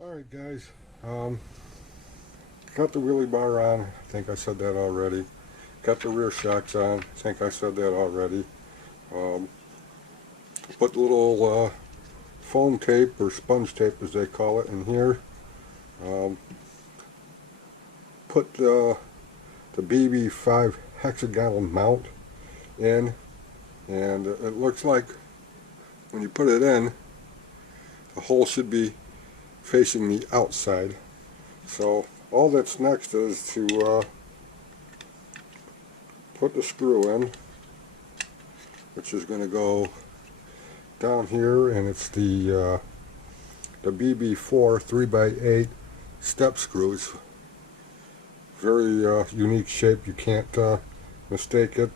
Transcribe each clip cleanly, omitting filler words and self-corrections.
Alright guys, got the wheelie bar on, I think I said that already. Got the rear shocks on, I think I said that already. Put the little foam tape or sponge tape as they call it in here. Put the BB5 hexagonal mount in, and it looks like when you put it in, the hole should be facing the outside. So all that's next is to put the screw in, which is going to go down here, and it's the BB4 3x8 step screws. Very unique shape, you can't mistake it.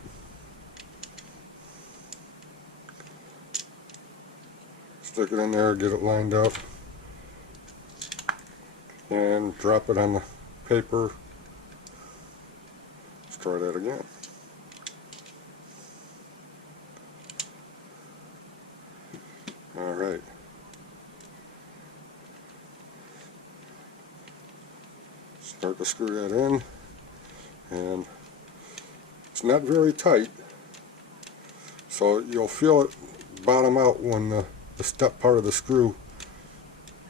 Stick it in there, get it lined up, and drop it on the paper. Let's try that again. Alright. Start to screw that in, and it's not very tight, so you'll feel it bottom out when the step part of the screw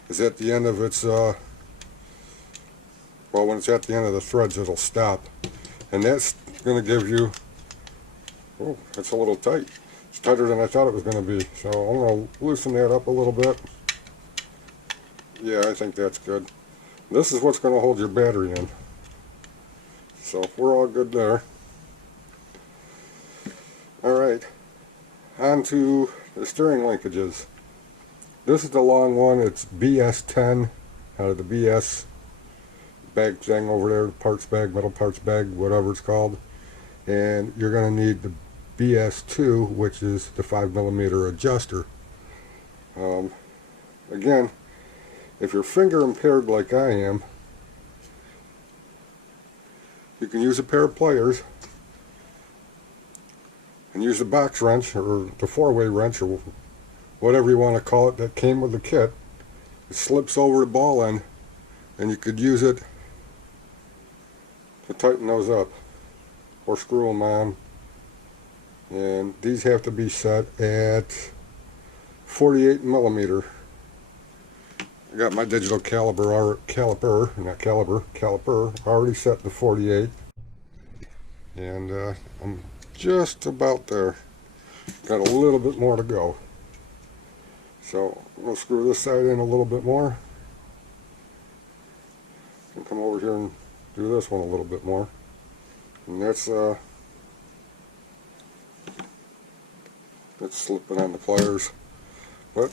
is at the end of its well, when it's at the end of the threads, it'll stop, and that's going to give you, oh, that's a little tight. It's tighter than I thought it was going to be, so I'm going to loosen that up a little bit. Yeah, I think that's good. This is what's going to hold your battery in, so we're all good there. Alright, on to the steering linkages. This is the long one. It's BS10 out of the BS bag thing over there, parts bag, metal parts bag, whatever it's called. And you're going to need the BS2, which is the 5mm adjuster. Again, if you're finger impaired like I am, you can use a pair of pliers and use the box wrench or the 4-way wrench or whatever you want to call it that came with the kit. It slips over the ball end, and you could use it to tighten those up or screw them on. And these have to be set at 48mm. I got my digital caliper already set to 48, and I'm just about there. Got a little bit more to go. So we'll screw this side in a little bit more, and come over here and do this one a little bit more. And that's slipping on the pliers, but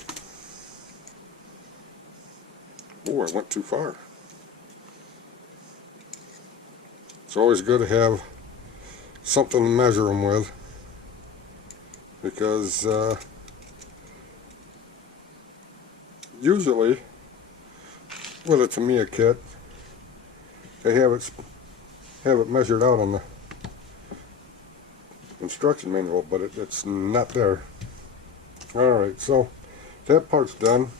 oh, I went too far. It's always good to have something to measure them with, because usually with a Tamiya kit, they have it measured out on the instruction manual, but it's not there. Alright, so that part's done.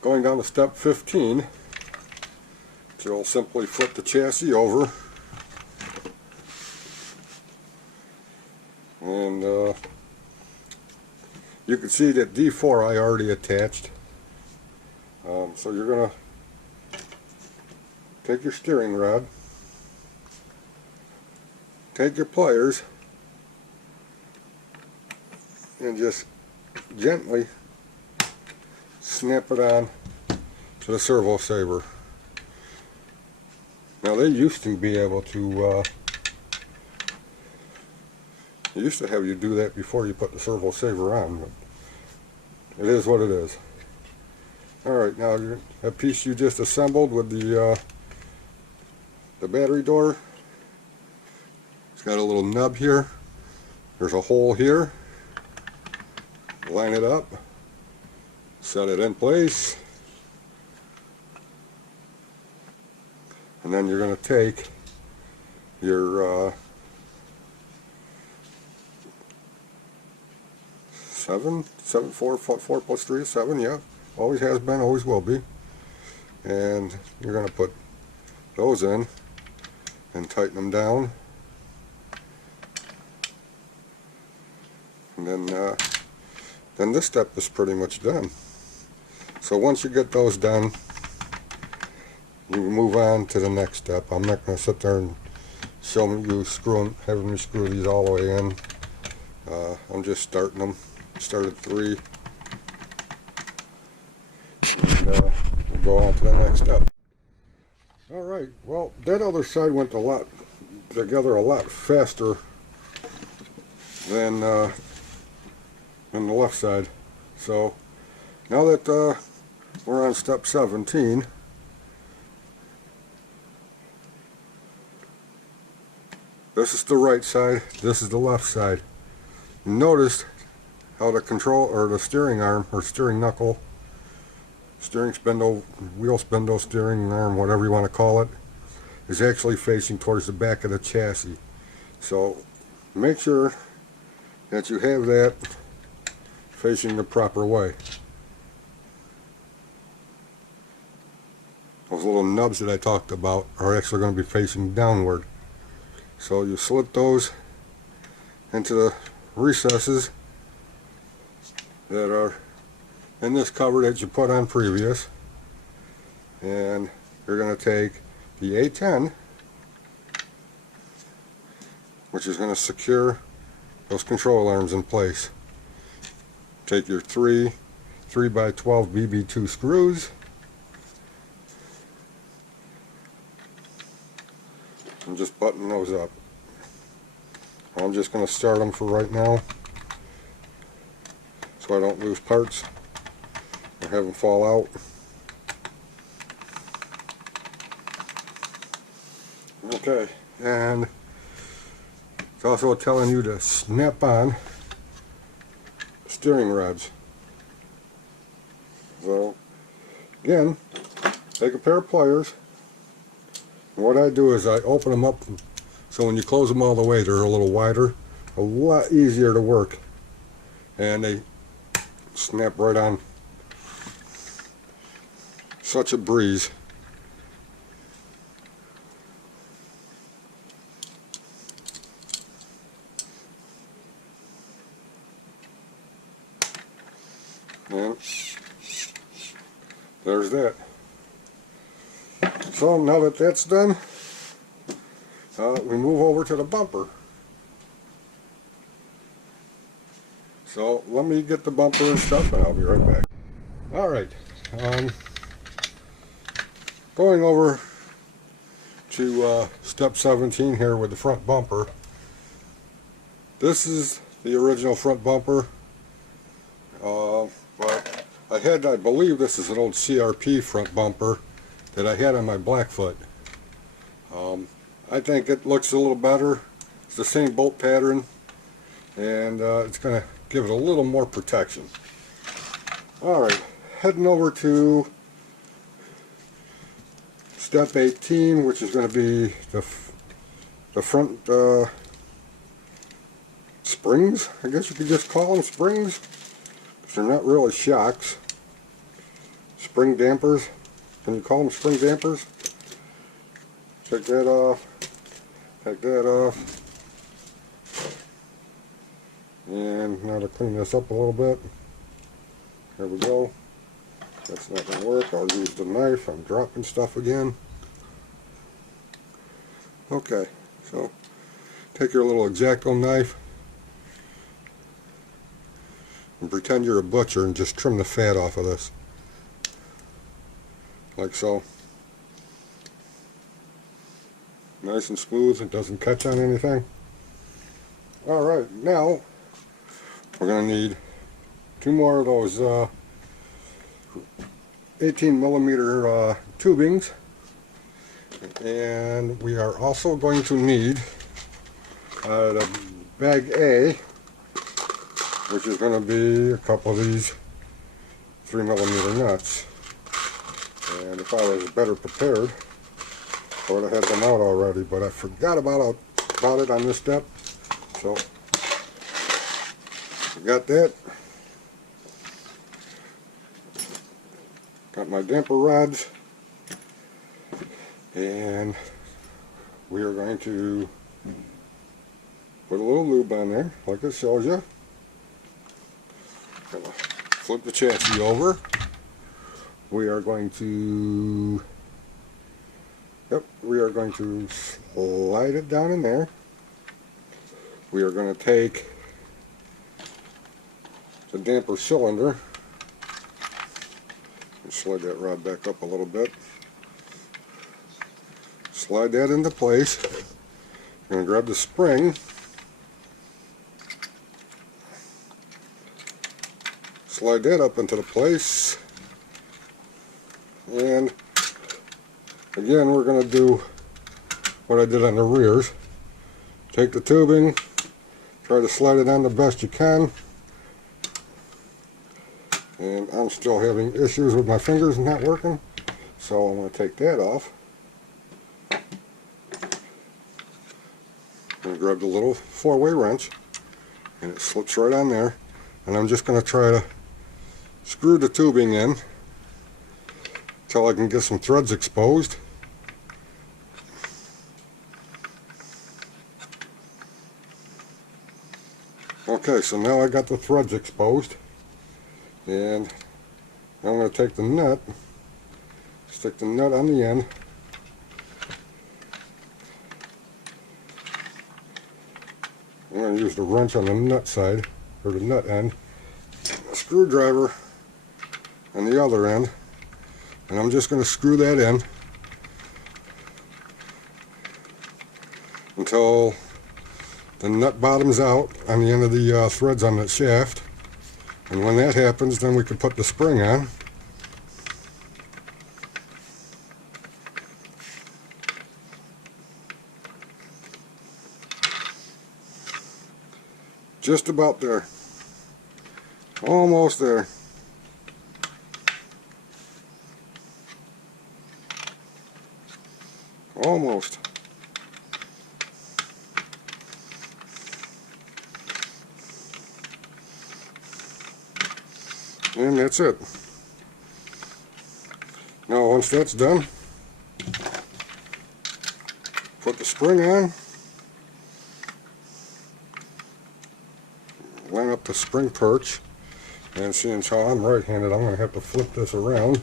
Going down to step 15, you'll simply flip the chassis over, and you can see that D4 I already attached. So you're going to take your steering rod, take your pliers, and just gently snap it on to the servo saver. Now they used to be able to they used to have you do that before you put the servo saver on, but it is what it is. Alright, now that piece you just assembled with the battery door, it's got a little nub here. There's a hole here. Line it up, set it in place, and then you're going to take your 4 plus 3 is 7, yeah. always has been, always will be. And you're going to put those in and tighten them down. And then this step is pretty much done. So once you get those done, you move on to the next step. I'm not going to sit there and show you having me screw these all the way in. I'm just starting them. Started 3. And we'll go on to the next step. Alright, well, that other side went together a lot faster than the left side. So now that we're on step 17, this is the right side, this is the left side. Notice how the control, or the steering arm, or steering knuckle, steering spindle, wheel spindle, steering arm, whatever you want to call it, is actually facing towards the back of the chassis. So make sure that you have that facing the proper way. Those little nubs that I talked about are actually going to be facing downward. So you slip those into the recesses that are in this cover that you put on previous, and you're going to take the A10, which is going to secure those control arms in place. Take your 3 3x12 BB2 screws and just button those up. I'm just going to start them for right now so I don't lose parts or have them fall out. Okay, and it's also telling you to snap on steering rods. So again, take a pair of pliers, and what I do is I open them up so when you close them all the way they're a little wider, a lot easier to work, and they snap right on. Such a breeze. And there's that. So now that that's done, we move over to the bumper. So let me get the bumper and stuff and I'll be right back. Alright, going over to step 17 here with the front bumper. This is the original front bumper, but I believe this is an old CRP front bumper that I had on my Blackfoot. I think it looks a little better. It's the same bolt pattern, and it's going to give it a little more protection. Alright, heading over to step 18, which is going to be the front springs. I guess you could just call them springs, because they're not really shocks. Spring dampers. Can you call them spring dampers? Take that off. Take that off. And now to clean this up a little bit. There we go. That's not going to work. I'll use the knife. I'm dropping stuff again. Okay, so take your little X-Acto knife and pretend you're a butcher and just trim the fat off of this. Like so. Nice and smooth. It doesn't catch on anything. Alright, now we're going to need 2 more of those 18mm tubings, and we are also going to need the bag A, which is going to be a couple of these 3mm nuts. And if I was better prepared, I would have had them out already, but I forgot about it on this step. So we got that. Got my damper rods, and we are going to put a little lube on there like it shows you. Gonna flip the chassis over. We are going to slide it down in there. We are going to take the damper cylinder and slide that rod back up a little bit. Slide that into place. I'm going to grab the spring, slide that up into the place, and again we're going to do what I did on the rears. Take the tubing, try to slide it on the best you can, and I'm still having issues with my fingers not working, so I'm going to take that off. I'm going to grab the little 4-way wrench, and it slips right on there, and I'm just going to try to screw the tubing in until I can get some threads exposed. Okay, so now I got the threads exposed, and I'm going to take the nut, stick the nut on the end, I'm going to use the wrench on the nut side, or the nut end, a screwdriver on the other end, and I'm just going to screw that in until the nut bottoms out on the end of the threads on that shaft. And when that happens, then we can put the spring on. Just about there. Almost there. Almost. And that's it. Now once that's done, put the spring on, line up the spring perch, and seeing how I'm right-handed, I'm going to have to flip this around.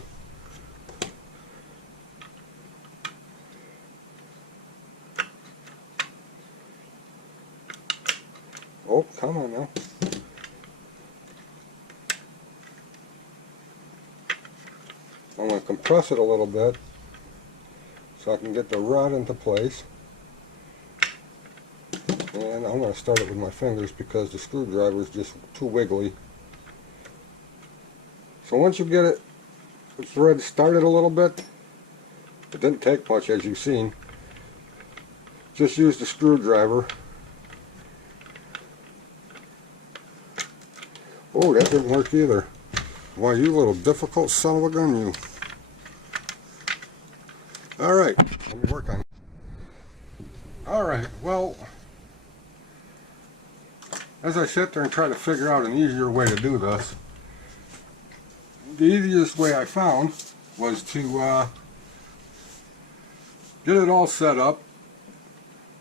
Oh, come on now. I'm going to compress it a little bit so I can get the rod into place. And I'm going to start it with my fingers because the screwdriver is just too wiggly. So once you get it, the thread started a little bit, it didn't take much as you've seen. Just use the screwdriver. Oh, that didn't work either. Why, you little difficult son of a gun, you. Alright, let me work on it. Alright, well, as I sit there and try to figure out an easier way to do this, the easiest way I found was to get it all set up,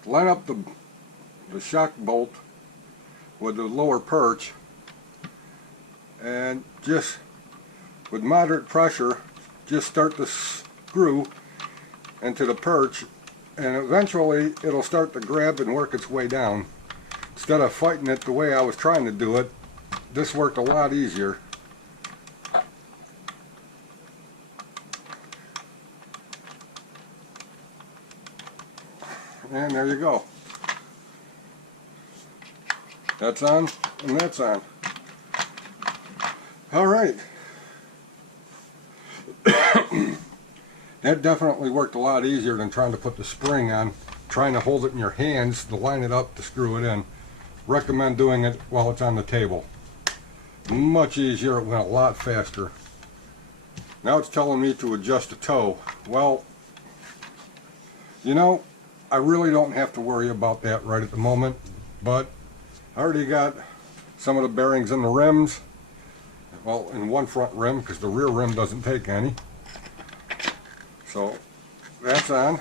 line up the shock bolt with the lower perch, and just with moderate pressure just start the screw into the perch, and eventually it'll start to grab and work its way down. Instead of fighting it the way I was trying to do it, this worked a lot easier. And there you go. That's on and that's on. Alright. That definitely worked a lot easier than trying to put the spring on, trying to hold it in your hands to line it up to screw it in. Recommend doing it while it's on the table. Much easier, it went a lot faster. Now it's telling me to adjust the toe. Well, you know, I really don't have to worry about that right at the moment, but I already got some of the bearings in the rims. well, in one front rim, because the rear rim doesn't take any. So that's on,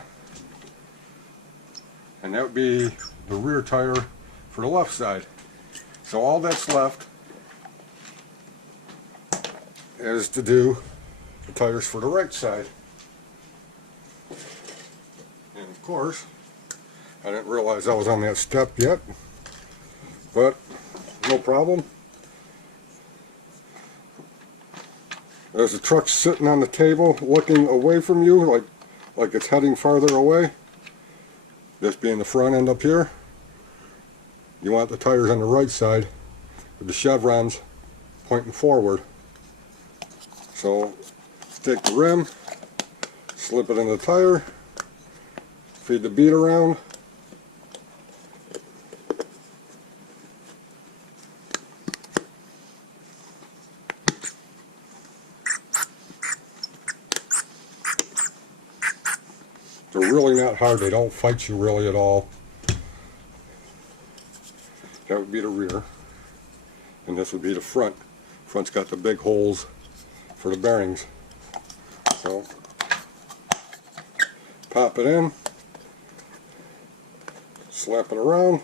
and that would be the rear tire for the left side. So all that's left is to do the tires for the right side. And of course, I didn't realize I was on that step yet, but no problem. There's a truck sitting on the table looking away from you like it's heading farther away. This being the front end up here. You want the tires on the right side with the chevrons pointing forward. So take the rim, slip it in the tire, feed the bead around. They're really not hard, they don't fight you really at all. That would be the rear, and this would be the front. Front's got the big holes for the bearings. So pop it in, slap it around.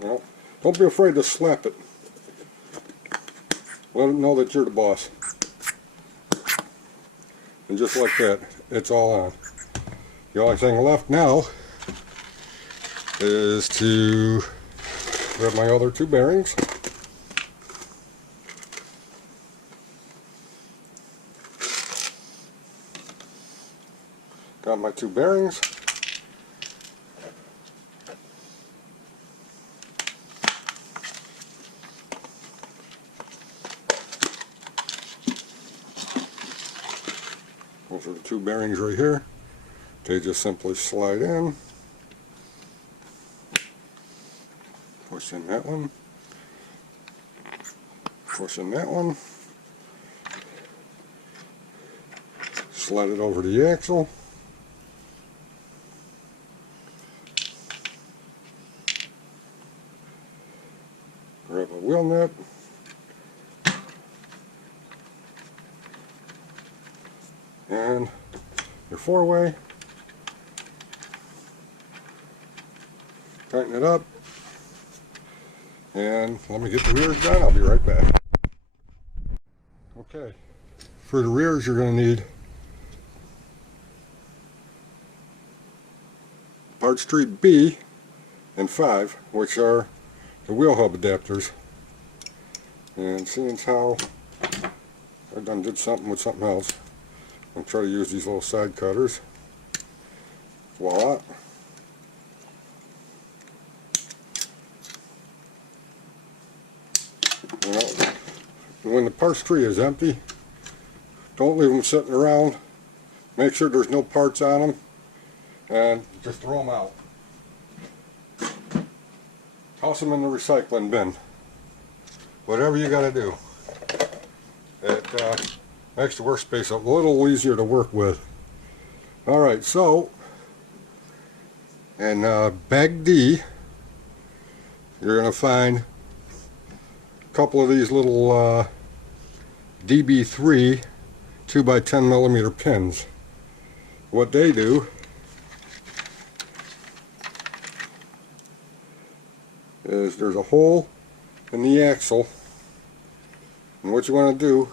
Well, don't be afraid to slap it. Let it know that you're the boss. And just like that, it's all on. The only thing left now is to grab my other two bearings. Got my two bearings. Those are the two bearings right here. They just simply slide in. Push in that one. Push in that one. Slide it over the axle. Grab a wheel nut. And your four-way. Tighten it up. And let me get the rears done. I'll be right back. Okay. For the rears, you're going to need part street B and 5, which are the wheel hub adapters. And seeing as how I did something with something else, I'm trying to use these little side cutters. Voila. When the parts tree is empty, don't leave them sitting around. Make sure there's no parts on them, and just throw them out. Toss them in the recycling bin. Whatever you got to do. It makes the workspace a little easier to work with. Alright, so in bag D, you're going to find a couple of these little DB3 2x10mm pins. What they do is there's a hole in the axle, and what you want to do,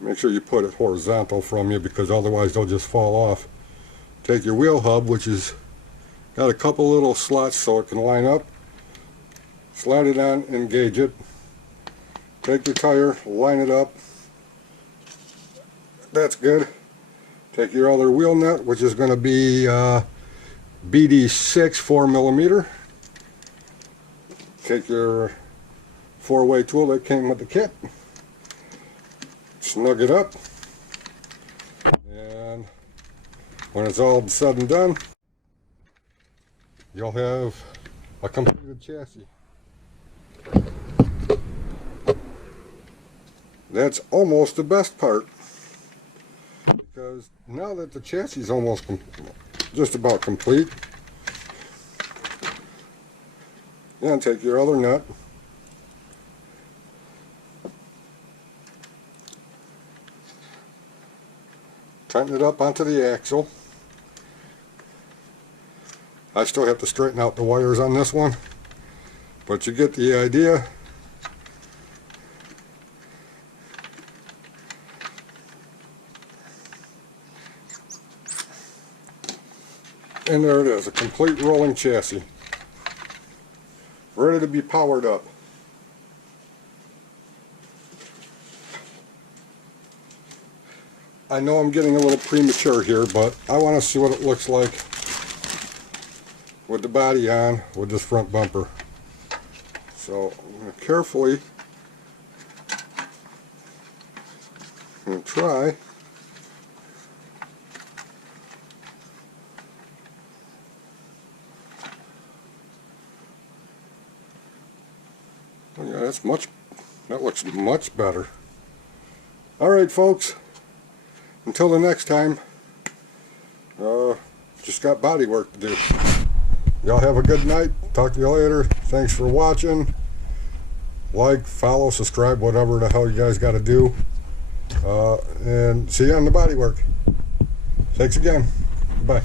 make sure you put it horizontal from you, because otherwise they'll just fall off. Take your wheel hub, which is got a couple little slots so it can line up, slide it on, engage it, take your tire, line it up. That's good. Take your other wheel nut, which is going to be BD6 4mm. Take your four-way tool that came with the kit, snug it up, and when it's all said and done, you'll have a completed chassis. That's almost the best part, because now that the chassis is almost just about complete, and take your other nut, tighten it up onto the axle. I still have to straighten out the wires on this one, but you get the idea. And there it is, a complete rolling chassis, ready to be powered up. I know I'm getting a little premature here, but I want to see what it looks like with the body on, with this front bumper. So I'm going to carefully try. Oh yeah, that looks much better. Alright folks, until the next time, just got body work to do. Y'all have a good night. Talk to you later. Thanks for watching. Like, follow, subscribe, whatever the hell you guys got to do. And see you on the body work. Thanks again. Bye.